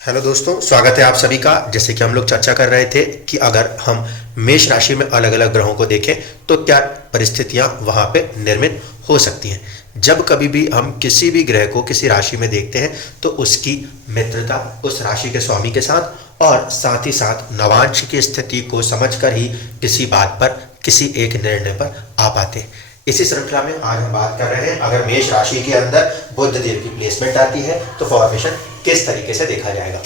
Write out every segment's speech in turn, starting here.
Hello दोस्तों, स्वागत है आप सभी का। जैसे कि हम लोग चर्चा कर रहे थे कि अगर हम मेष राशि में अलग अलग ग्रहों को देखें तो क्या परिस्थितियां वहां पे निर्मित हो सकती हैं। जब कभी भी हम किसी भी ग्रह को किसी राशि में देखते हैं तो उसकी मित्रता उस राशि के स्वामी के साथ और साथ ही साथ नवांश की स्थिति को समझकर ही किसी बात पर किसी एक निर्णय पर आ पाते हैं। इसी श्रृंखला में आज हम बात कर रहे हैं, अगर मेष राशि के अंदर बुध देव की प्लेसमेंट आती है तो फॉर्मेशन किस तरीके से देखा जाएगा।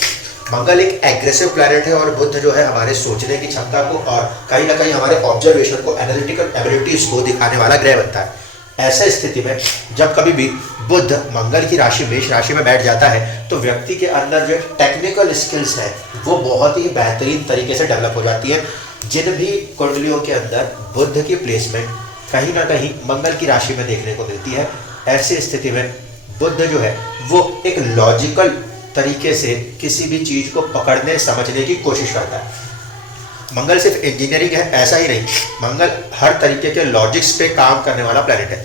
मंगल एक एग्रेसिव प्लैनेट है और बुध जो है हमारे सोचने की क्षमता को और कहीं ना कहीं हमारे ऑब्जर्वेशन को, एनालिटिकल एबिलिटीज को दिखाने वाला ग्रह बनता है। ऐसे स्थिति में जब कभी भी बुध मंगल की राशि मेष राशि में बैठ जाता है तो व्यक्ति के अंदर जो टेक्निकल स्किल्स है वो बहुत ही बेहतरीन तरीके से डेवलप हो जाती है। जिन भी कुंडलियों के अंदर बुध की प्लेसमेंट कहीं ना कहीं मंगल की राशि में देखने को मिलती है, ऐसी स्थिति में बुध जो है वो एक लॉजिकल तरीके से किसी भी चीज को पकड़ने समझने की कोशिश करता है। मंगल सिर्फ इंजीनियरिंग है ऐसा ही नहीं, मंगल हर तरीके के लॉजिक्स पे काम करने वाला प्लैनेट है।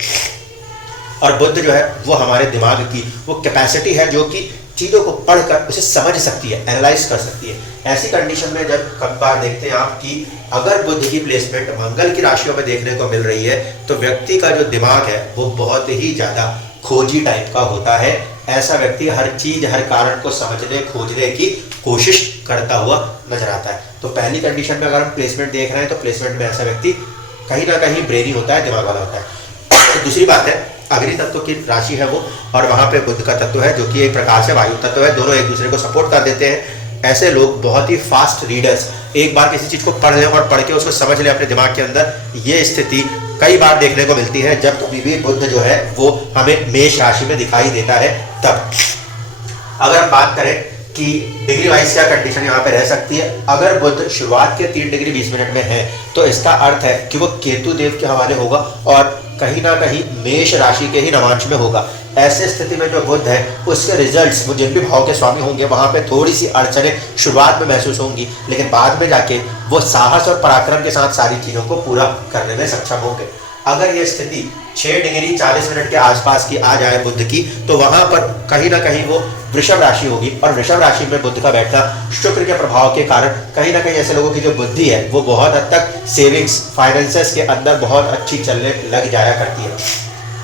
और बुध जो है वो हमारे दिमाग की वो कैपेसिटी है जो कि चीज़ों को पढ़कर उसे समझ सकती है, एनालाइज कर सकती है। ऐसी कंडीशन में जब कभी बार देखते हैं आप कि अगर बुध की प्लेसमेंट मंगल की राशियों में देखने को मिल रही है तो व्यक्ति का जो दिमाग है वो बहुत ही ज़्यादा खोजी टाइप का होता है। ऐसा व्यक्ति हर चीज हर कारण को समझने खोजने की कोशिश करता हुआ नजर आता है। तो पहली कंडीशन में अगर हम प्लेसमेंट देख रहे हैं तो प्लेसमेंट में ऐसा व्यक्ति कहीं ना कहीं ब्रेनी होता है, दिमाग वाला होता है। तो दूसरी बात है, अग्नि तत्व की राशि है वो और वहां पे बुध का तत्व है जो कि एक प्रकार से वायु तत्व है, दोनों एक दूसरे को सपोर्ट कर देते हैं। ऐसे लोग बहुत ही फास्ट रीडर्स, एक बार किसी चीज को पढ़ लें और पढ़ के उसको समझ लें अपने दिमाग के अंदर, ये स्थिति कई बार देखने को मिलती है जब कभी भी बुध जो है वो हमें मेष राशि में दिखाई देता है। तब अगर हम बात करें कि डिग्री वाइज क्या कंडीशन यहाँ पे रह सकती है, अगर बुध शुरुआत के 3 डिग्री 20 मिनट में है तो इसका अर्थ है कि वो केतु देव के हवाले होगा और कहीं ना कहीं मेष राशि के ही नवांश में होगा। ऐसे स्थिति में जो बुध है उसके रिजल्ट्स वो जिन भी भाव के स्वामी होंगे वहां पे थोड़ी सी अड़चनें शुरुआत में महसूस होंगी, लेकिन बाद में जाके वो साहस और पराक्रम के साथ सारी चीजों को पूरा करने में सक्षम होंगे। अगर ये स्थिति 6 डिग्री 40 मिनट के आसपास की आ जाए बुध की तो वहां पर कहीं ना कहीं वो वृषभ राशि होगी और वृषभ राशि में बुध का बैठना शुक्र के प्रभाव के कारण कहीं ना कहीं ऐसे लोगों की जो बुद्धि है वो बहुत हद तक सेविंग्स फाइनेंसेस के अंदर बहुत अच्छी चलने लग जाया करती है।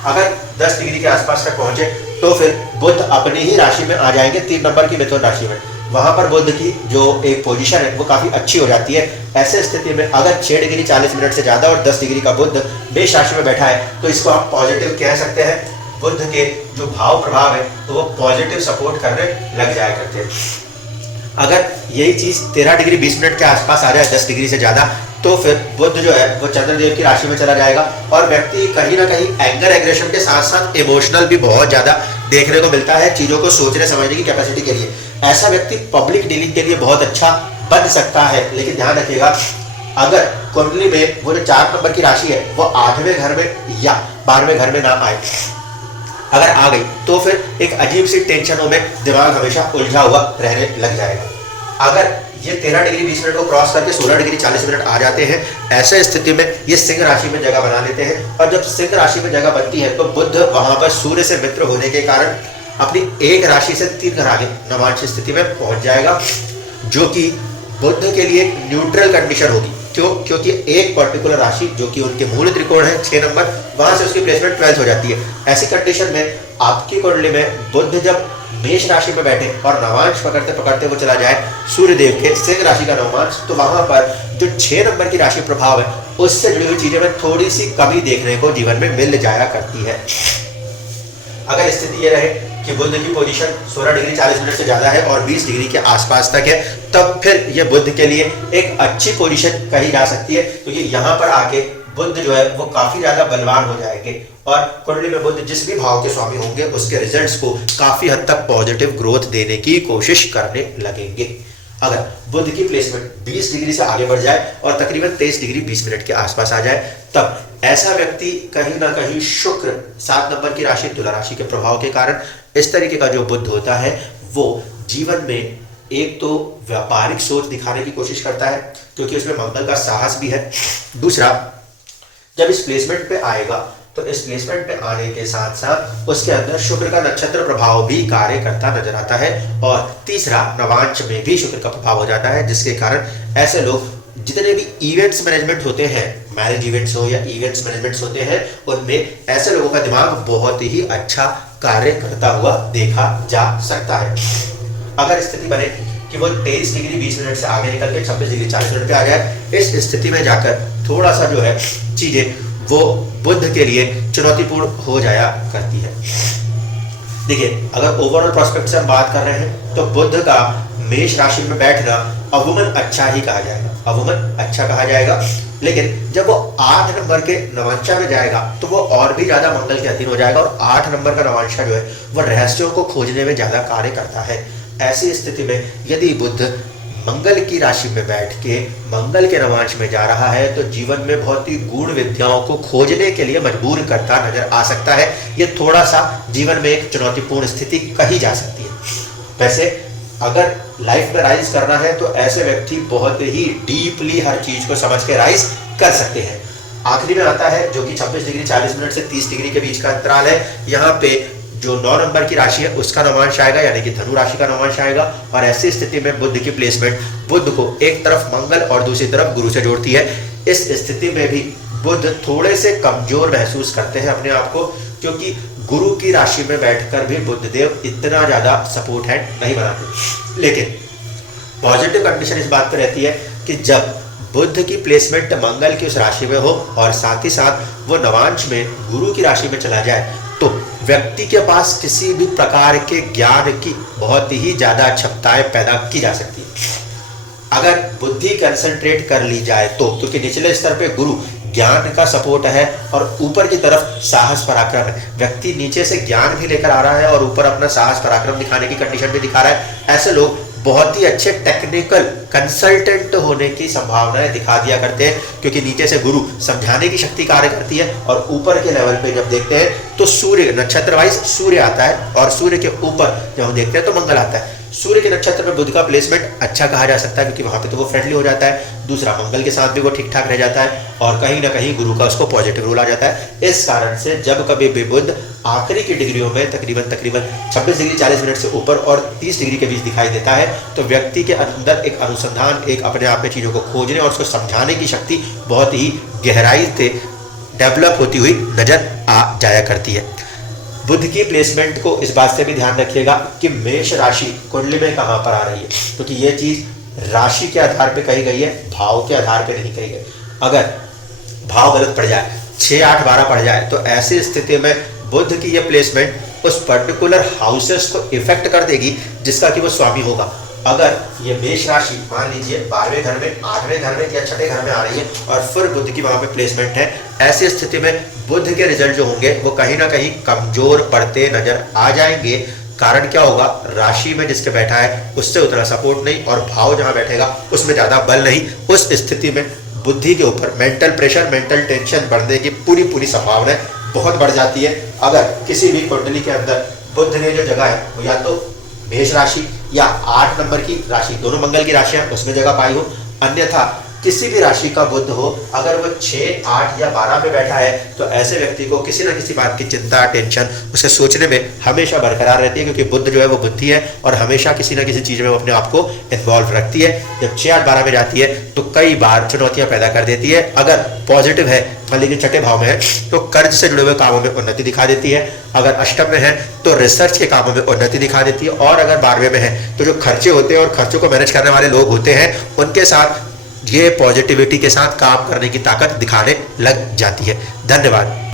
अगर 10 डिग्री के आसपास तक पहुंचे तो फिर बुध अपनी ही राशि में आ जाएंगे 3 नंबर की मिथुन राशि में। वहां पर बुध की जो एक पोजीशन है वो काफी अच्छी हो जाती है। ऐसे स्थिति में अगर 6 डिग्री 40 मिनट से ज्यादा और 10 डिग्री का बुध मेष राशि में बैठा है तो इसको आप पॉजिटिव कह सकते हैं। बुध के जो भाव प्रभाव है तो वो पॉजिटिव सपोर्ट करने लग जाया करते हैं। अगर यही चीज 13 डिग्री 20 मिनट के आसपास आ जाए 10 डिग्री से ज्यादा तो फिर बुध जो है वो चंद्रदेव की राशि में चला जाएगा और व्यक्ति कहीं ना कहीं एंगर एग्रेशन के साथ साथ इमोशनल भी बहुत ज्यादा देखने को मिलता है चीजों को सोचने समझने की कैपेसिटी के लिए। ऐसा व्यक्ति पब्लिक डीलिंग के लिए बहुत अच्छा बन सकता है, लेकिन ध्यान रखिएगा अगर कुंडली में वो जो 4 नंबर की राशि है वो 8वें घर में या 12वें घर में ना आए, अगर आ गई तो फिर एक अजीब सी टेंशनों में दिमाग हमेशा उलझा हुआ रहने लग जाएगा। अगर ये 13 डिग्री 20 मिनट को क्रॉस करके 16 डिग्री 40 मिनट आ जाते हैं, ऐसे स्थिति में ये सिंह राशि में जगह बना लेते हैं और जब सिंह राशि में जगह बनती है तो बुध वहां पर सूर्य से मित्र होने के कारण अपनी एक राशि से 3 घर आगे नवांश स्थिति में पहुंच जाएगा, जो कि बुध के लिए एक न्यूट्रल कंडीशन होगी। क्यों? क्योंकि एक पर्टिकुलर राशि जो कि उनके मूल त्रिकोण है 6 नंबर, वहां से उसकी प्लेसमेंट 12 हो जाती है। ऐसी कंडीशन में आपकी कुंडली में बुध जब मेष राशि में बैठे और नवांश पकड़ते पकड़ते वो चला जाए सूर्य देव के सिंह राशि का नवांश, तो वहां पर जो 6 नंबर की राशि प्रभाव है उससे जुड़ी हुई चीजें में थोड़ी सी कमी देखने को जीवन में मिल जाया करती है। अगर स्थिति ये रहे कि बुध की पोजीशन 16 डिग्री 40 मिनट से ज्यादा है और 20 डिग्री के आसपास तक है, तब फिर ये बुध के लिए एक अच्छी पोजीशन कही जा सकती है, क्योंकि यहाँ पर आके बुध जो है वो काफी ज्यादा बलवान हो जाएंगे और कुंडली में बुध जिस भी भाव के स्वामी होंगे उसके रिजल्ट्स को काफी हद तक पॉजिटिव ग्रोथ देने की कोशिश करने लगेंगे। अगर बुध की प्लेसमेंट 20 डिग्री से आगे बढ़ जाए और तकरीबन 23 डिग्री 20 मिनट के आसपास आ जाए, तब ऐसा व्यक्ति कहीं ना कहीं शुक्र 7 नंबर की राशि तुला राशि के प्रभाव के कारण इस तरीके का जो बुध होता है वो जीवन में एक तो व्यापारिक सोच दिखाने की कोशिश करता है क्योंकि उसमें मंगल का साहस भी है। दूसरा, जब इस प्लेसमेंट पे आएगा तो इस प्लेसमेंट में आने के साथ साथ उसके अंदर शुक्र का नक्षत्र प्रभाव भी कार्य करता नजर आता है। और तीसरा, नवांश में भी शुक्र का प्रभाव हो जाता है, जिसके कारण ऐसे लोग जितने भी इवेंट्स मैनेजमेंट होते हैं, मैरिज इवेंट्स हो या इवेंट्स मैनेजमेंट्स होते हैं, उनमें ऐसे लोगों का दिमाग बहुत ही अच्छा कार्य करता हुआ देखा जा सकता है। अगर स्थिति बने कि वो 23 डिग्री 20 मिनट से आगे निकल के 26 डिग्री 40 मिनट पे आ जाए, इस स्थिति में जाकर थोड़ा सा जो है चीजें वो बुध के लिए चुनौतीपूर्ण हो जाया करती है। देखिए, अगर ओवरऑल प्रोस्पेक्ट से हम बात कर रहे हैं तो बुध का मेष राशि में बैठना अवमन अच्छा ही कहा जाएगा, अवमन अच्छा कहा जाएगा। लेकिन जब वो 8 नंबर के नवांशा में जाएगा तो वो और भी ज्यादा मंगल के अधीन हो जाएगा, और 8 नंबर का नवांशा जो है वो रहस्यों को खोजने में ज्यादा कार्य करता है। ऐसी स्थिति में यदि बुध मंगल की राशि में बैठ के मंगल के नवांश में जा रहा है तो जीवन में बहुत ही गूढ़ विद्याओं को खोजने के लिए मजबूर करता नजर आ सकता है। ये थोड़ा सा जीवन में एक चुनौतीपूर्ण स्थिति कही जा सकती है। वैसे अगर लाइफ में राइज करना है तो ऐसे व्यक्ति बहुत ही डीपली हर चीज को समझ के राइज कर सकते हैं। आखिरी में आता है जो कि 26 डिग्री 40 मिनट से 30 डिग्री के बीच का अंतराल है। यहाँ पे जो 9 नंबर की राशि है उसका नवांश आएगा, यानी कि धनु राशि का नवांश आएगा। और ऐसी स्थिति में बुध की प्लेसमेंट बुध को एक तरफ मंगल और दूसरी तरफ गुरु से जोड़ती है। इस स्थिति में भी बुध थोड़े से कमजोर महसूस करते हैं अपने आप को, क्योंकि गुरु की राशि में बैठकर भी बुधदेव इतना ज्यादा सपोर्ट हैंड नहीं बनाते। लेकिन पॉजिटिव कंडीशन इस बात पर रहती है कि जब बुध की प्लेसमेंट मंगल की उस राशि में हो और साथ ही साथ वो नवांश में गुरु की राशि में चला जाए तो व्यक्ति के पास किसी भी प्रकार के ज्ञान की बहुत ही ज्यादा क्षमताएं पैदा की जा सकती है, अगर बुद्धि कंसंट्रेट कर ली जाए तो। क्योंकि निचले स्तर पे गुरु ज्ञान का सपोर्ट है और ऊपर की तरफ साहस पराक्रम है। व्यक्ति नीचे से ज्ञान भी लेकर आ रहा है और ऊपर अपना साहस पराक्रम दिखाने की कंडीशन भी दिखा रहा है। ऐसे लोग बहुत ही अच्छे टेक्निकल कंसल्टेंट होने की संभावनाएं दिखा दिया करते हैं, क्योंकि नीचे से गुरु समझाने की शक्ति कार्य करती है और ऊपर के लेवल पे जब देखते हैं तो सूर्य नक्षत्र वाइज सूर्य आता है, और सूर्य के ऊपर जब हम देखते हैं तो मंगल आता है। सूर्य के नक्षत्र में बुध का प्लेसमेंट अच्छा कहा जा सकता है, क्योंकि वहां पे तो वो फ्रेंडली हो जाता है। दूसरा, मंगल के साथ भी वो ठीक ठाक रह जाता है और कहीं ना कहीं गुरु का उसको पॉजिटिव रोल आ जाता है। इस कारण से जब कभी भी बुध आखिरी की डिग्रियों में तकरीबन 26 डिग्री 40 मिनट से ऊपर और 30 डिग्री के बीच दिखाई देता है तो व्यक्ति के अंदर एक अनुसंधान, एक अपने आप में चीजों को खोजने और उसको समझाने की शक्ति बहुत ही गहराई से डेवलप होती हुई नजर आ जाया करती है। बुध की प्लेसमेंट को इस बात से भी ध्यान रखिएगा कि मेष राशि कुंडली में कहां पर आ रही है, क्योंकि यह चीज राशि के आधार पे कही गई है, भाव के आधार पे नहीं कही गई। अगर भाव गलत पड़ जाए, 6, 8, 12 पड़ जाए तो ऐसी स्थिति में बुध की यह प्लेसमेंट उस पर्टिकुलर हाउसेस को इफेक्ट कर देगी जिसका कि वो स्वामी होगा। अगर ये मेष राशि मान लीजिए 12वें घर में, 8वें घर में या 6ठे घर में आ रही है और फिर बुध की वहां पे प्लेसमेंट है, ऐसी स्थिति में बुध के रिजल्ट जो होंगे वो कहीं ना कहीं कमजोर पड़ते नजर आ जाएंगे। कारण क्या होगा, राशि में जिसके बैठा है उससे उतना सपोर्ट नहीं और भाव जहां बैठेगा उसमें ज्यादा बल नहीं। उस स्थिति में बुद्धि के ऊपर मेंटल प्रेशर, मेंटल टेंशन बढ़ने की पूरी संभावना बहुत बढ़ जाती है। अगर किसी भी कुंडली के अंदर बुध ने जो जगह है वो या तो मेष राशि या 8 नंबर की राशि, दोनों मंगल की राशियां उसमें जगह पाई हो, अन्यथा किसी भी राशि का बुध हो, अगर वो 6, 8 या 12 में बैठा है तो ऐसे व्यक्ति को किसी न किसी बात की चिंता, टेंशन उसके सोचने में हमेशा बरकरार रहती है, क्योंकि बुध जो है वो बुद्धि है और हमेशा किसी न किसी चीज में वो अपने आप को इन्वॉल्व रखती है। जब 6, 8, 12 में जाती है तो कई बार चुनौतियां पैदा कर देती है। अगर पॉजिटिव है, मान लीजिए 6ठे भाव में है तो कर्ज से जुड़े हुए कामों में उन्नति दिखा देती है। अगर अष्टम में है तो रिसर्च के कामों में उन्नति दिखा देती है। और अगर 12वें में है तो जो खर्चे होते हैं और खर्चों को मैनेज करने वाले लोग होते हैं उनके साथ ये पॉजिटिविटी के साथ काम करने की ताकत दिखाने लग जाती है। धन्यवाद।